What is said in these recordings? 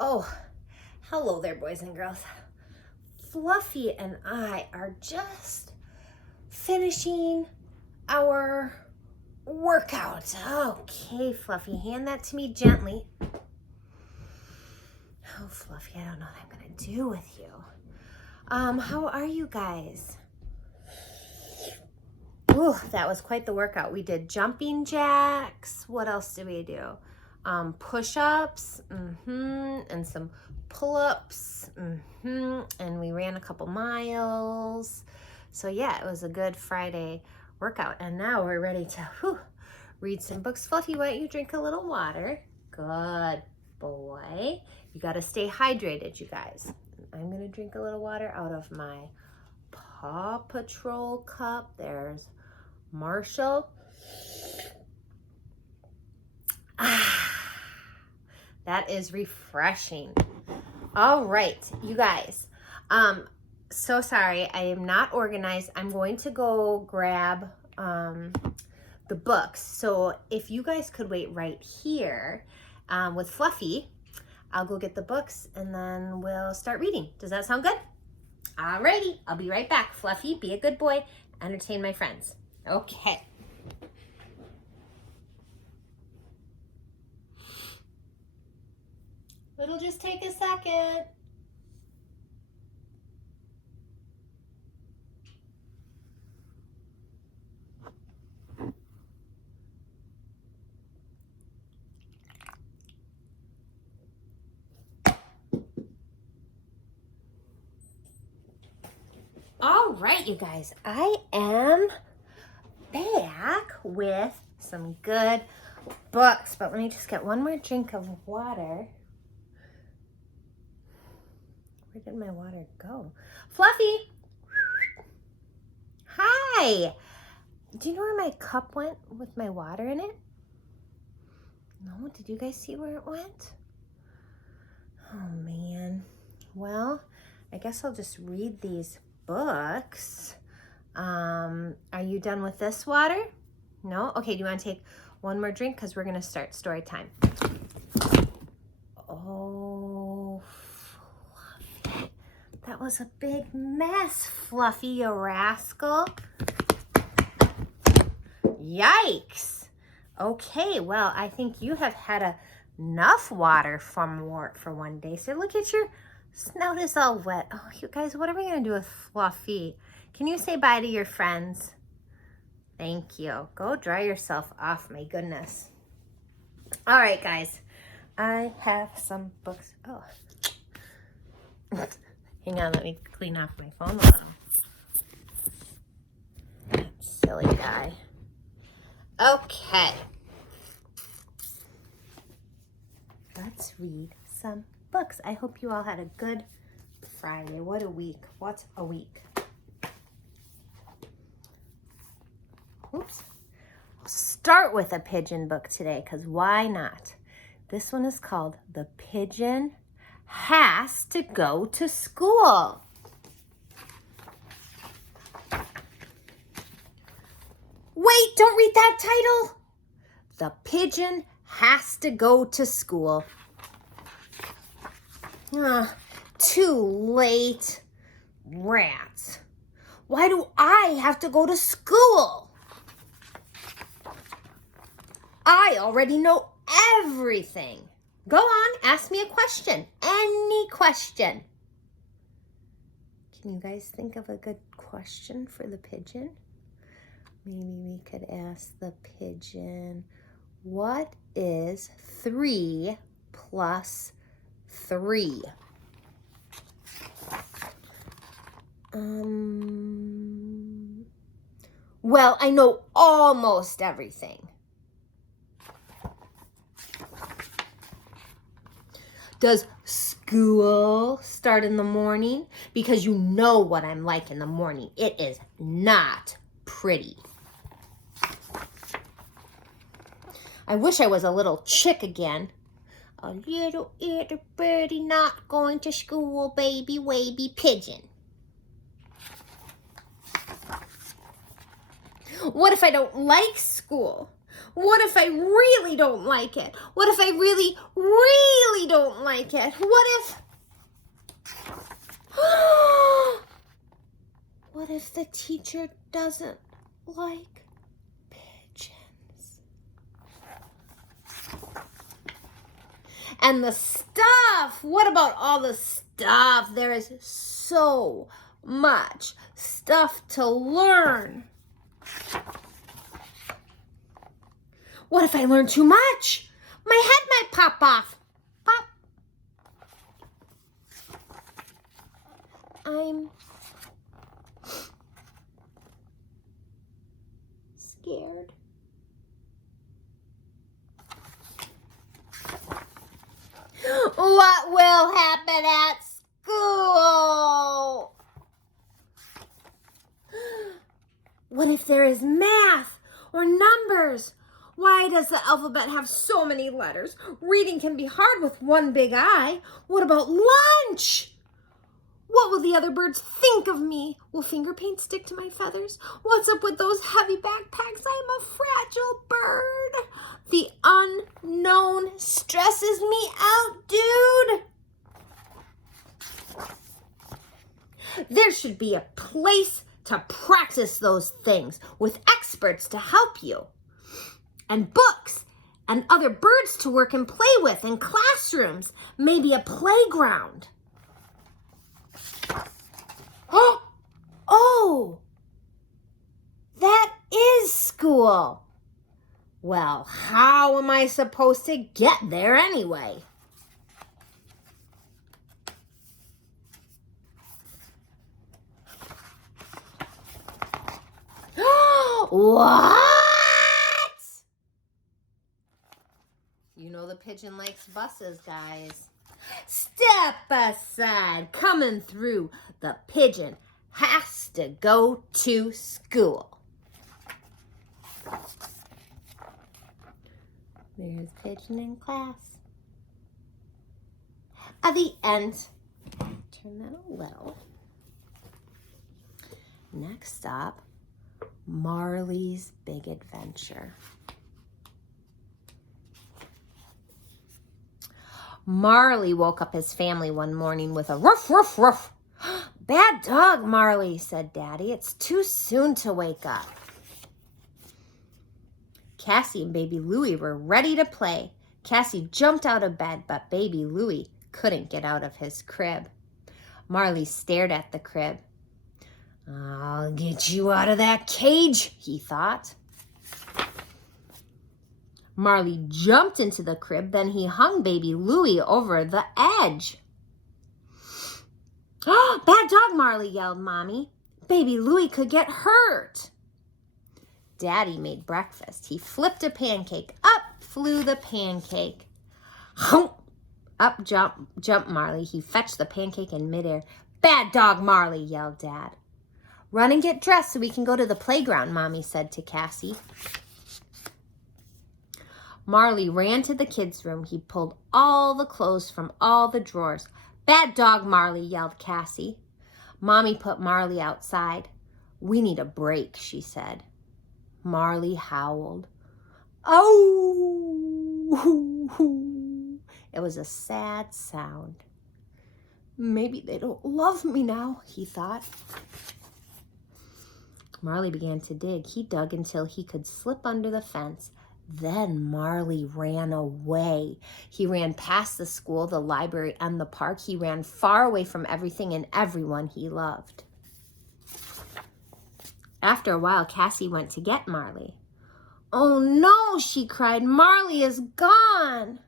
Oh, hello there, boys and girls. Fluffy and I are just finishing our workout. Okay, Fluffy, hand that to me gently. Oh, Fluffy, I don't know what I'm gonna do with you. How are you guys? Ooh, that was quite the workout. We did jumping jacks. What else did we do? Push-ups, and some pull-ups, and we ran a couple miles. So yeah, it was a good Friday workout. And now we're ready to read some books. Fluffy, why don't you drink a little water? Good boy. You got to stay hydrated, you guys. I'm going to drink a little water out of my Paw Patrol cup. There's Marshall. That is refreshing. All right, you guys. So sorry, I am not organized. I'm going to go grab the books. So if you guys could wait right here with Fluffy, I'll go get the books and then we'll start reading. Does that sound good? Alrighty, I'll be right back. Fluffy, be a good boy. Entertain my friends. Okay. It'll just take a second. All right, you guys, I am back with some good books, but let me just get one more drink of water. Where did my water go? Fluffy! Hi! Do you know where my cup went with my water in it? No? Did you guys see where it went? Oh, man. Well, I guess I'll just read these books. Are you done with this water? No? Okay, do you want to take one more drink? Because we're going to start story time. Oh, Fluffy. That was a big mess, Fluffy, you rascal. Yikes. Okay, well, I think you have had enough water for one day. So look at your snout is all wet. Oh, you guys, what are we going to do with Fluffy? Can you say bye to your friends? Thank you. Go dry yourself off, my goodness. All right, guys. I have some books. Oh. Hang on, let me clean off my phone a little. That silly guy. Okay. Let's read some books. I hope you all had a good Friday. What a week. What a week. Oops. I'll start with a pigeon book today, because why not? This one is called The Pigeon Has to Go to School. Wait, don't read that title. The Pigeon Has to Go to School. Too late. Rats. Why do I have to go to school? I already know everything. Go on, ask me a question. Any question. Can you guys think of a good question for the pigeon? Maybe we could ask the pigeon, what is 3 plus 3? Well, I know almost everything. Does school start in the morning? Because you know what I'm like in the morning. It is not pretty. I wish I was a little chick again. A little itty birdie not going to school, baby wavy pigeon. What if I don't like school? What if I really don't like it? What if I really, really don't like it? What if... What if the teacher doesn't like pigeons? And the stuff. What about all the stuff? There is so much stuff to learn. What if I learn too much? My head might pop off. Pop. I'm scared. What will happen at school? What if there is math or numbers? Why does the alphabet have so many letters? Reading can be hard with one big eye. What about lunch? What will the other birds think of me? Will finger paint stick to my feathers? What's up with those heavy backpacks? I'm a fragile bird. The unknown stresses me out, dude. There should be a place to practice those things with experts to help you. And books and other birds to work and play with in classrooms. Maybe a playground. Oh, that is school. Well, how am I supposed to get there anyway? What? You know the pigeon likes buses, guys. Step aside, coming through. The pigeon has to go to school. There's Pigeon in class. At the end, turn that a little. Next up, Marley's Big Adventure. Marley woke up his family one morning with a ruff, ruff, ruff. Bad dog, Marley, said Daddy. It's too soon to wake up. Cassie and baby Louie were ready to play. Cassie jumped out of bed, but baby Louie couldn't get out of his crib. Marley stared at the crib. I'll get you out of that cage, he thought. Marley jumped into the crib, then he hung baby Louie over the edge. Oh, bad dog, Marley yelled Mommy. Baby Louie could get hurt. Daddy made breakfast. He flipped a pancake. Up flew the pancake. Up jumped Marley. He fetched the pancake in midair. Bad dog, Marley, yelled Dad. Run and get dressed so we can go to the playground, Mommy said to Cassie. Marley ran to the kids' room. He pulled all the clothes from all the drawers. Bad dog, Marley, yelled Cassie. Mommy put Marley outside. We need a break, she said. Marley howled. Oh! It was a sad sound. Maybe they don't love me now, he thought. Marley began to dig. He dug until he could slip under the fence. Then Marley ran away. He ran past the school, the library, and the park. He ran far away from everything and everyone he loved. After a while, Cassie went to get Marley. Oh no, she cried. Marley is gone.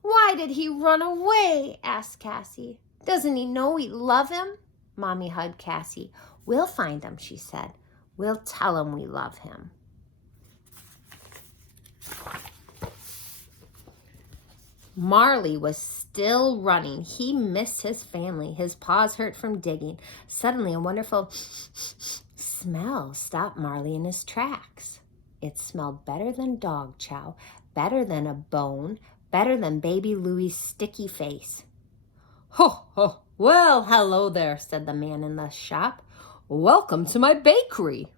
Why did he run away? Asked Cassie. Doesn't he know we love him? Mommy hugged Cassie. We'll find him, she said. We'll tell him we love him. Marley was still running. He missed his family. His paws hurt from digging. Suddenly, a wonderful smell stopped Marley in his tracks. It smelled better than dog chow, better than a bone, better than baby Louie's sticky face. Ho, ho, well, hello there, said the man in the shop. Welcome to my bakery.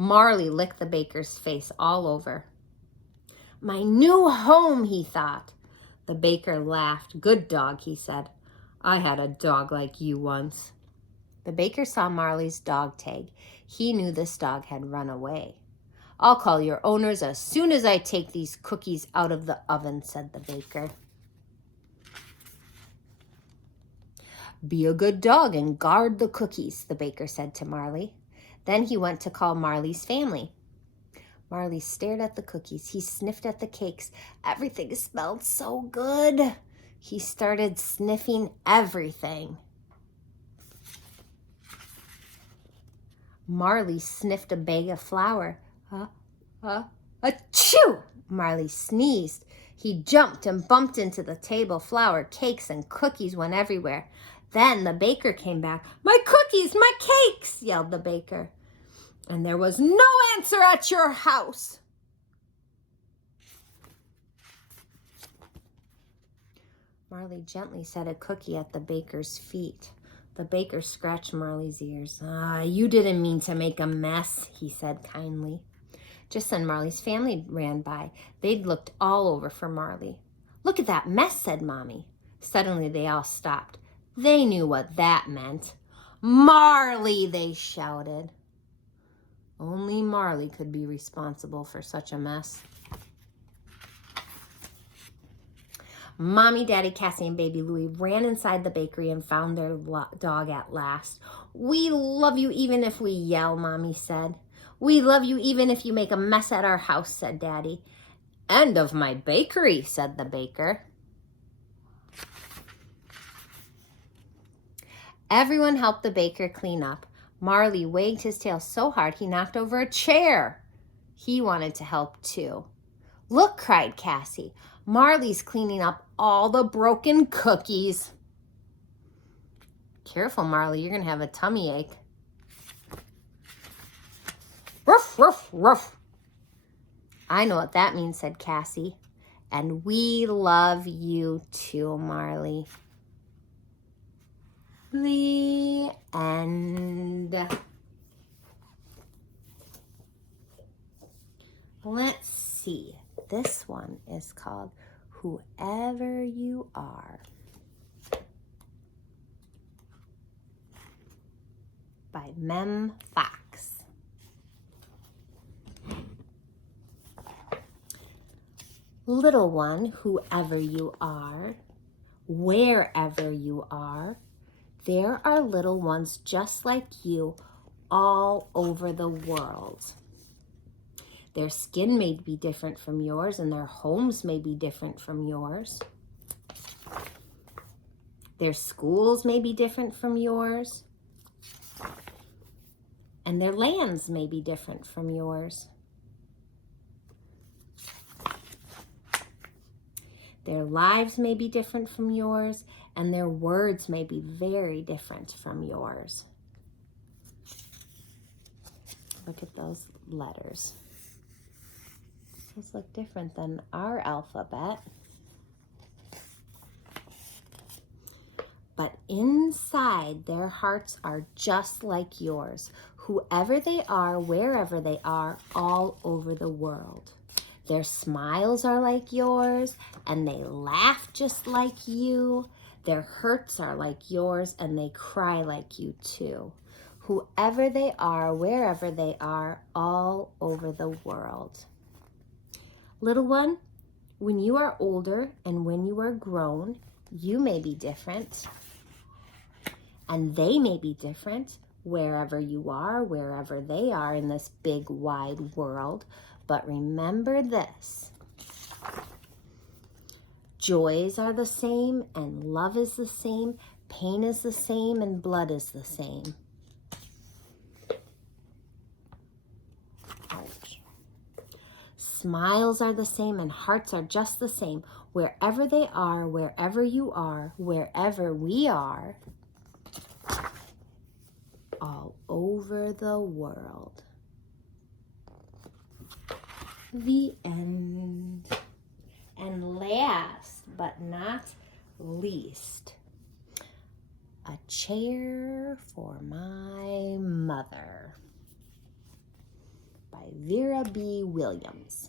Marley licked the baker's face all over. My new home, he thought. The baker laughed. Good dog, he said. I had a dog like you once. The baker saw Marley's dog tag. He knew this dog had run away. I'll call your owners as soon as I take these cookies out of the oven, said the baker. Be a good dog and guard the cookies, the baker said to Marley. Then he went to call Marley's family. Marley stared at the cookies. He sniffed at the cakes. Everything smelled so good. He started sniffing everything. Marley sniffed a bag of flour. Achoo! Marley sneezed. He jumped and bumped into the table. Flour, cakes, and cookies went everywhere. Then the baker came back. My cookies, my cakes, yelled the baker. And there was no answer at your house. Marley gently set a cookie at the baker's feet. The baker scratched Marley's ears. You didn't mean to make a mess, he said kindly. Just then Marley's family ran by. They'd looked all over for Marley. Look at that mess, said Mommy. Suddenly they all stopped. They knew what that meant. Marley, they shouted. Only Marley could be responsible for such a mess. Mommy, Daddy, Cassie, and Baby Louie ran inside the bakery and found their dog at last. We love you even if we yell, Mommy said. We love you even if you make a mess at our house, said Daddy. End of my bakery, said the baker. Everyone helped the baker clean up. Marley wagged his tail so hard he knocked over a chair. He wanted to help too. Look, cried Cassie. Marley's cleaning up all the broken cookies. Careful, Marley, you're going to have a tummy ache. Ruff, ruff, ruff. I know what that means, said Cassie. And we love you too, Marley. The end. Let's see. This one is called Whoever You Are by Mem Fox. Little one, whoever you are, wherever you are, there are little ones just like you all over the world. Their skin may be different from yours, and their homes may be different from yours. Their schools may be different from yours, and their lands may be different from yours. Their lives may be different from yours, and their words may be very different from yours. Look at those letters. Those look different than our alphabet. But inside, their hearts are just like yours, whoever they are, wherever they are, all over the world. Their smiles are like yours, and they laugh just like you. Their hurts are like yours, and they cry like you too. Whoever they are, wherever they are, all over the world. Little one, when you are older and when you are grown, you may be different. And they may be different wherever you are, wherever they are in this big, wide world. But remember this. Joys are the same, and love is the same, pain is the same, and blood is the same. Ouch. Smiles are the same, and hearts are just the same, wherever they are, wherever you are, wherever we are, all over the world. The end. And last but not least, a chair for my mother. Vera B. Williams.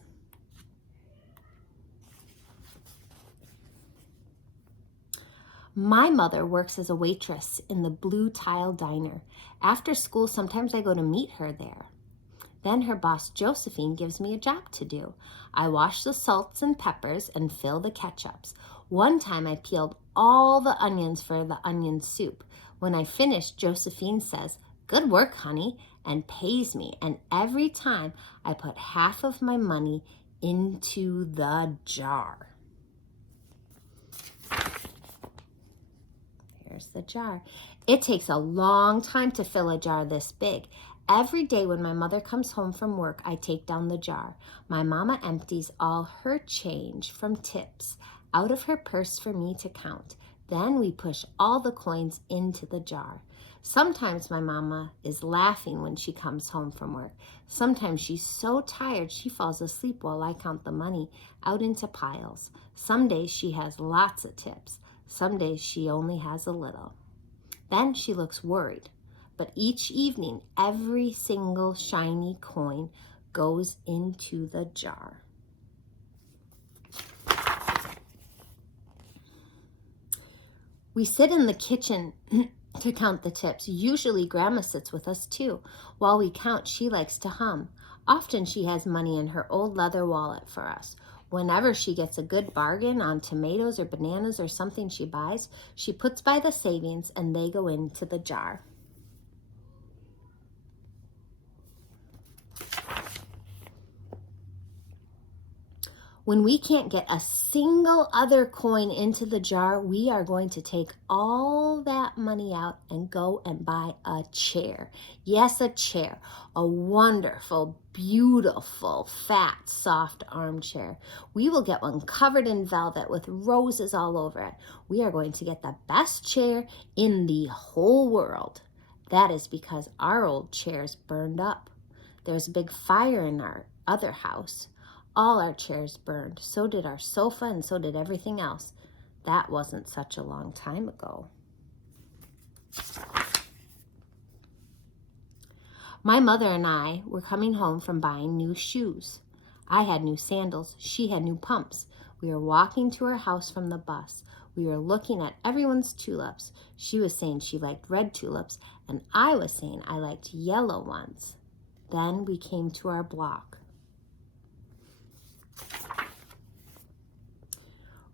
My mother works as a waitress in the Blue Tile Diner. After school, sometimes I go to meet her there. Then her boss, Josephine, gives me a job to do. I wash the salts and peppers and fill the ketchups. One time I peeled all the onions for the onion soup. When I finished, Josephine says, "Good work, honey," and pays me. And every time I put half of my money into the jar. Here's the jar. It takes a long time to fill a jar this big. Every day when my mother comes home from work, I take down the jar. My mama empties all her change from tips out of her purse for me to count. Then we push all the coins into the jar. Sometimes my mama is laughing when she comes home from work. Sometimes she's so tired she falls asleep while I count the money out into piles. Some days she has lots of tips. Some days she only has a little. Then she looks worried. But each evening, every single shiny coin goes into the jar. We sit in the kitchen to count the tips. Usually Grandma sits with us too. While we count, she likes to hum. Often she has money in her old leather wallet for us. Whenever she gets a good bargain on tomatoes or bananas or something she buys, she puts by the savings and they go into the jar. When we can't get a single other coin into the jar, we are going to take all that money out and go and buy a chair. Yes, a chair. A wonderful, beautiful, fat, soft armchair. We will get one covered in velvet with roses all over it. We are going to get the best chair in the whole world. That is because our old chairs burned up. There's a big fire in our other house. All our chairs burned. So did our sofa and so did everything else. That wasn't such a long time ago. My mother and I were coming home from buying new shoes. I had new sandals. She had new pumps. We were walking to her house from the bus. We were looking at everyone's tulips. She was saying she liked red tulips, and I was saying I liked yellow ones. Then we came to our block.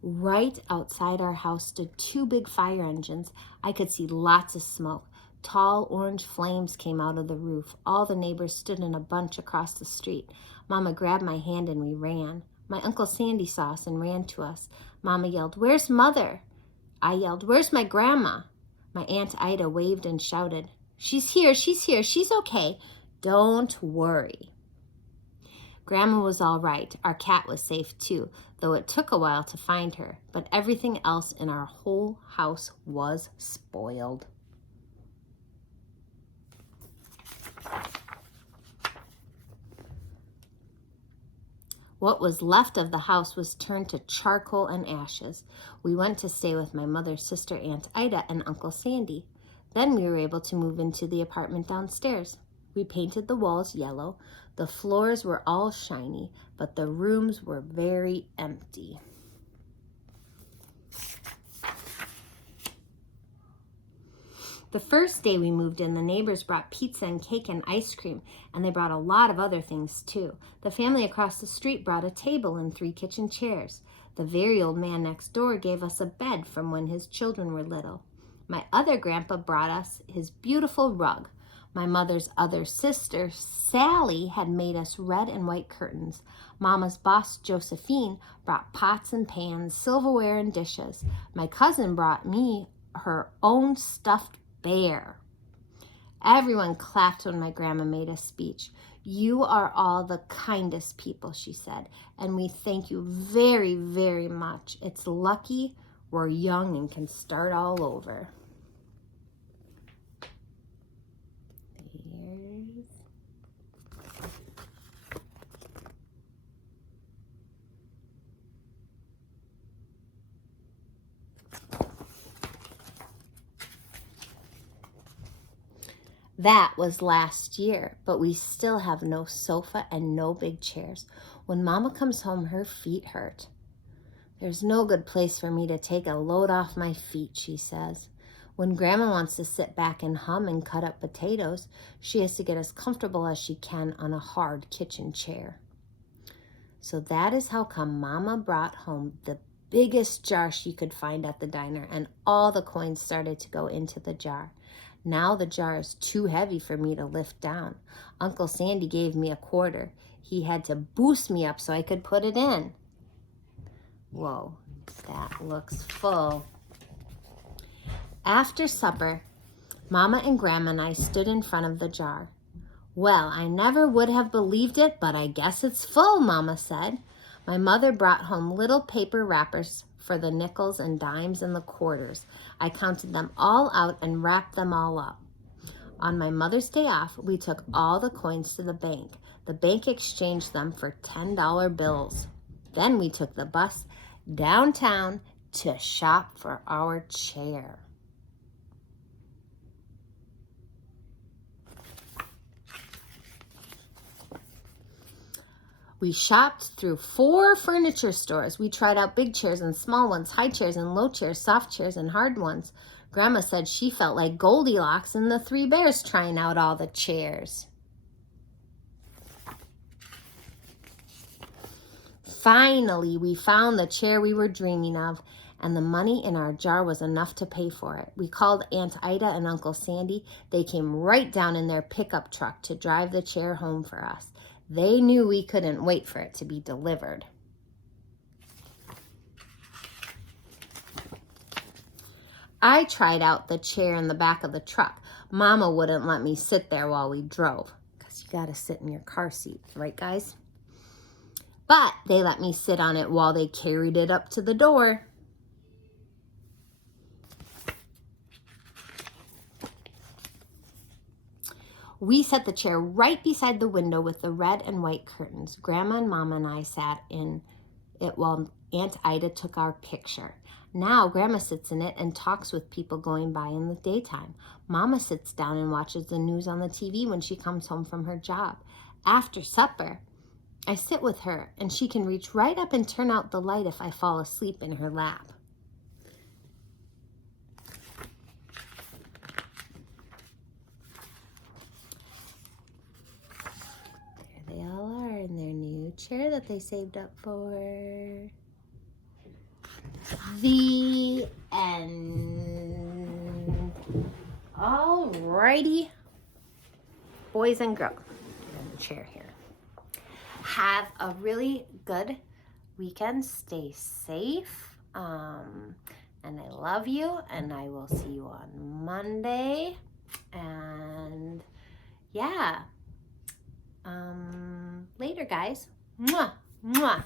Right outside our house stood two big fire engines. I could see lots of smoke. Tall orange flames came out of the roof. All the neighbors stood in a bunch across the street. Mama grabbed my hand and we ran. My Uncle Sandy saw us and ran to us. Mama yelled, "Where's Mother?" I yelled, "Where's my grandma?" My Aunt Ida waved and shouted, she's here, she's okay. Don't worry." Grandma was all right. Our cat was safe too, though it took a while to find her. But everything else in our whole house was spoiled. What was left of the house was turned to charcoal and ashes. We went to stay with my mother's sister, Aunt Ida, and Uncle Sandy. Then we were able to move into the apartment downstairs. We painted the walls yellow. The floors were all shiny, but the rooms were very empty. The first day we moved in, the neighbors brought pizza and cake and ice cream, and they brought a lot of other things too. The family across the street brought a table and 3 kitchen chairs. The very old man next door gave us a bed from when his children were little. My other grandpa brought us his beautiful rug. My mother's other sister, Sally, had made us red and white curtains. Mama's boss, Josephine, brought pots and pans, silverware and dishes. My cousin brought me her own stuffed bear. Everyone clapped when my grandma made a speech. "You are all the kindest people," she said, "and we thank you very, very much. It's lucky we're young and can start all over." That was last year, but we still have no sofa and no big chairs. When Mama comes home, her feet hurt. There's no good place for me to take a load off my feet, she says. When Grandma wants to sit back and hum and cut up potatoes, she has to get as comfortable as she can on a hard kitchen chair. So that is how come Mama brought home the biggest jar she could find at the diner, and all the coins started to go into the jar. Now the jar is too heavy for me to lift down. Uncle Sandy gave me a quarter. He had to boost me up so I could put it in. Whoa, that looks full. After supper, Mama and Grandma and I stood in front of the jar. Well, I never would have believed it, but I guess it's full, Mama said. My mother brought home little paper wrappers for the nickels and dimes and the quarters. I counted them all out and wrapped them all up. On my Mother's Day off, we took all the coins to the bank. The bank exchanged them for $10 bills. Then we took the bus downtown to shop for our chair. We shopped through 4 furniture stores. We tried out big chairs and small ones, high chairs and low chairs, soft chairs and hard ones. Grandma said she felt like Goldilocks and the 3 bears trying out all the chairs. Finally, we found the chair we were dreaming of, and the money in our jar was enough to pay for it. We called Aunt Ida and Uncle Sandy. They came right down in their pickup truck to drive the chair home for us. They knew we couldn't wait for it to be delivered. I tried out the chair in the back of the truck. Mama wouldn't let me sit there while we drove, because you got to sit in your car seat, right, guys? But they let me sit on it while they carried it up to the door. We set the chair right beside the window with the red and white curtains. Grandma and Mama and I sat in it while Aunt Ida took our picture. Now Grandma sits in it and talks with people going by in the daytime. Mama sits down and watches the news on the TV when she comes home from her job. After supper, I sit with her, and she can reach right up and turn out the light if I fall asleep in her lap. There they all are in their new chair that they saved up for. The end. Alrighty, boys and girls, in the chair here. Have a really good weekend. Stay safe. And I love you. And I will see you on Monday. And yeah. Later, guys. Mwah, mwah.